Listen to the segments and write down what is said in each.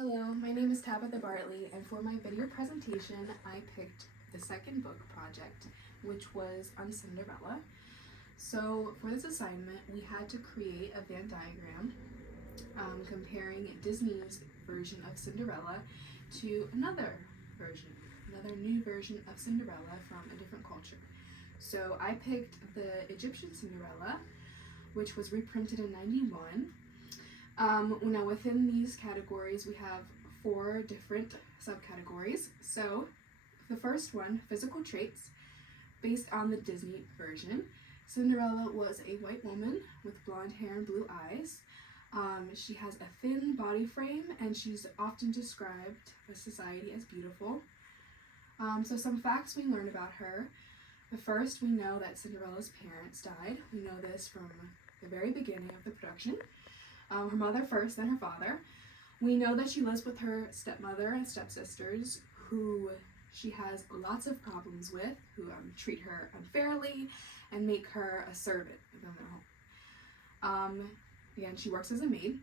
Hello, my name is Tabitha Bartley, and for my video presentation, I picked the second book project, which was on Cinderella. So for this assignment, we had to create a Venn diagram comparing Disney's version of Cinderella to another new version of Cinderella from a different culture. So I picked the Egyptian Cinderella, which was reprinted in '91. Now within these categories we have 4 different subcategories. So the first one, physical traits, based on the Disney version. Cinderella was a white woman with blonde hair and blue eyes. She has a thin body frame and she's often described by society as beautiful. So some facts we learned about her. The first, we know that Cinderella's parents died. We know this from the very beginning of the production. Her mother first, then her father. We know that she lives with her stepmother and stepsisters, who she has lots of problems with, who treat her unfairly and make her a servant within their home. Again, she works as a maid.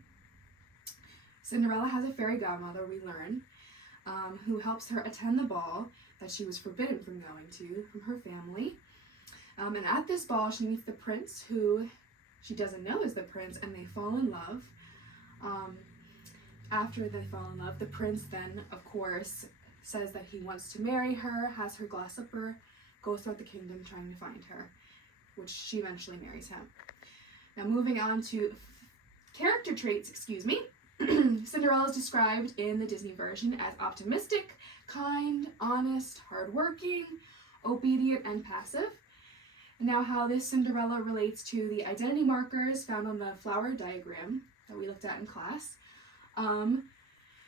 Cinderella has a fairy godmother, we learn, who helps her attend the ball that she was forbidden from going to from her family. And at this ball, she meets the prince, who she doesn't know is the prince, and they fall in love. After they fall in love, the prince then, of course, says that he wants to marry her, has her glass slipper, goes throughout the kingdom trying to find her, which she eventually marries him. Now moving on to character traits, Cinderella is described in the Disney version as optimistic, kind, honest, hardworking, obedient, and passive. Now how this Cinderella relates to the identity markers found on the flower diagram that we looked at in class. I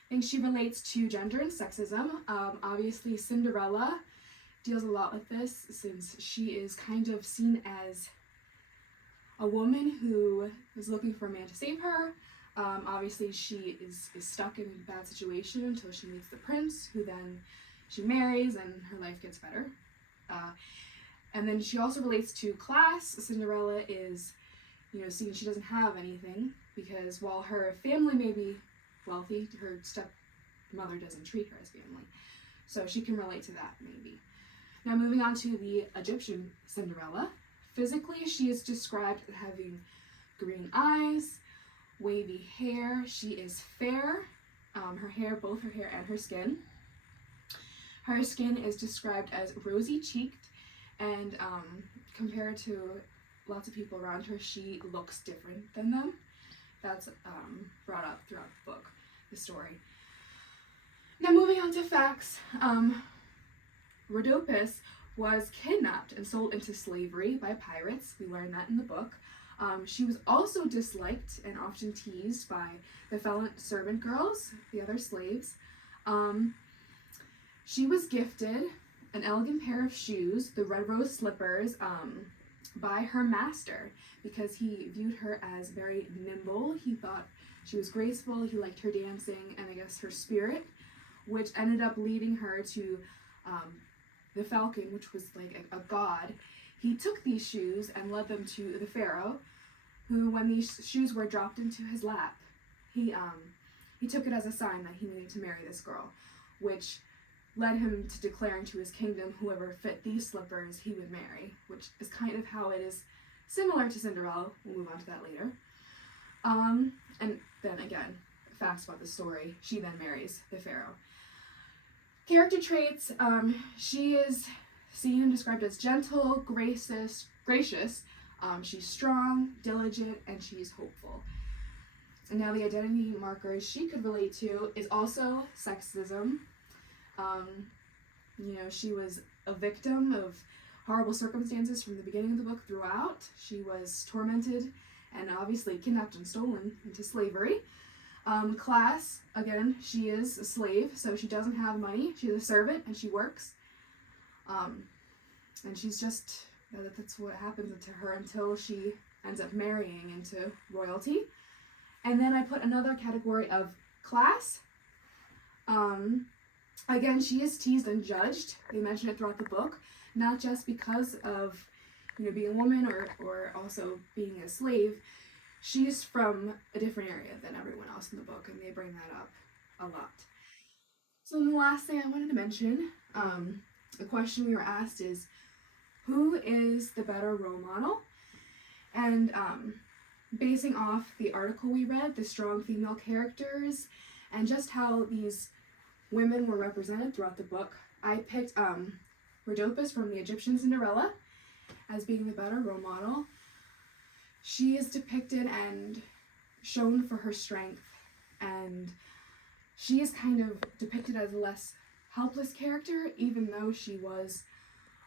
think she relates to gender and sexism. Obviously Cinderella deals a lot with this since she is kind of seen as a woman who is looking for a man to save her. Obviously she is stuck in a bad situation until she meets the prince, who then she marries and her life gets better. And then she also relates to class. Cinderella is, seeing she doesn't have anything because while her family may be wealthy, her stepmother doesn't treat her as family. So she can relate to that maybe. Now moving on to the Egyptian Cinderella. Physically, she is described as having green eyes, wavy hair. She is fair. Both her hair and her skin. Her skin is described as rosy-cheeked. And compared to lots of people around her, she looks different than them. That's brought up throughout the book, the story. Now moving on to facts. Rhodopis was kidnapped and sold into slavery by pirates. We learned that in the book. She was also disliked and often teased by the fellow servant girls, the other slaves. She was gifted an elegant pair of shoes, the red rose slippers, by her master because he viewed her as very nimble. He thought she was graceful, he liked her dancing, and I guess her spirit, which ended up leading her to the falcon, which was like a god. He took these shoes and led them to the pharaoh, who, when these shoes were dropped into his lap, he took it as a sign that he needed to marry this girl, which led him to declaring to his kingdom whoever fit these slippers he would marry, which is kind of how it is similar to Cinderella. We'll move on to that later. And then again, facts about the story, she then marries the pharaoh. Character traits, she is seen and described as gentle, gracious. She's strong, diligent, and she's hopeful. And now the identity markers she could relate to is also sexism. She was a victim of horrible circumstances from the beginning of the book throughout. She was tormented and obviously kidnapped and stolen into slavery. Class, again, she is a slave, so she doesn't have money. She's a servant and she works. And she's just, that's what happens to her until she ends up marrying into royalty. And then I put another category of class. Again, she is teased and judged. They mention it throughout the book, not just because of being a woman or also being a slave. She's from a different area than everyone else in the book, and they bring that up. a lot. So then the last thing I wanted to mention, the question we were asked is, who is the better role model? And basing off the article we read, the strong female characters, and just how these women were represented throughout the book, I picked Rhodopis from the Egyptian Cinderella as being the better role model. She is depicted and shown for her strength, and she is kind of depicted as a less helpless character, even though she was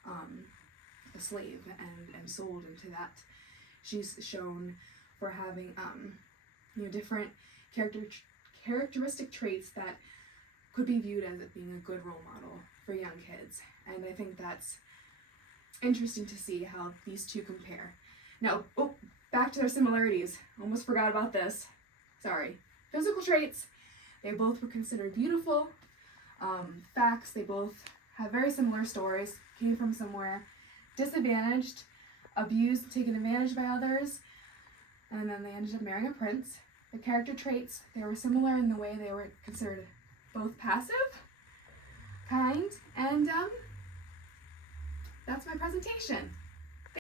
a slave and sold into that. She's shown for having different characteristic traits that could be viewed as being a good role model for young kids. And I think that's interesting to see how these two compare. Now, back to their similarities. Almost forgot about this. Sorry. Physical traits. They both were considered beautiful. Facts. They both have very similar stories. Came from somewhere disadvantaged, abused, taken advantage by others, and then they ended up marrying a prince. The character traits, they were similar in the way they were considered both passive, kind, and that's my presentation.